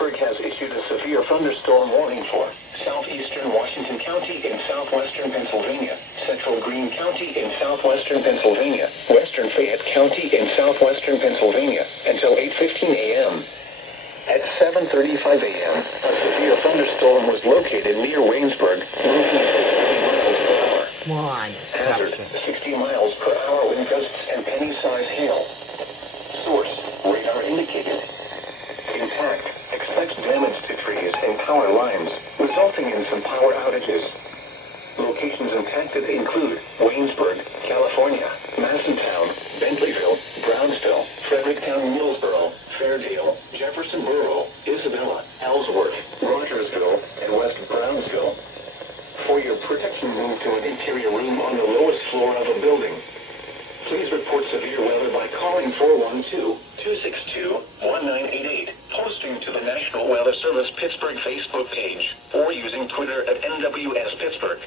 Pittsburgh has issued a severe thunderstorm warning for southeastern Washington County in southwestern Pennsylvania, central Greene County in southwestern Pennsylvania, western Fayette County in southwestern Pennsylvania, until 8:15 a.m. At 7:35 a.m., a severe thunderstorm was located near Waynesburg, moving at 60 miles per hour. Come on, Hazard, Inception. 60 miles per hour wind gusts and penny-size hail. Source, radar indicated. Intact, expect damage to trees and power lines, resulting in some power outages. Locations impacted include Waynesburg, California, Massontown, Bentleyville, Brownsville, Fredericktown, Millsboro, Fairdale, Jeffersonboro, Isabella, Ellsworth, Rogersville, and West Brownsville. For your protection, move to an interior room on the lowest floor of a building. Please report severe weather by calling 412-262-1988, posting to the National Weather Service Pittsburgh Facebook page, or using Twitter at NWS Pittsburgh.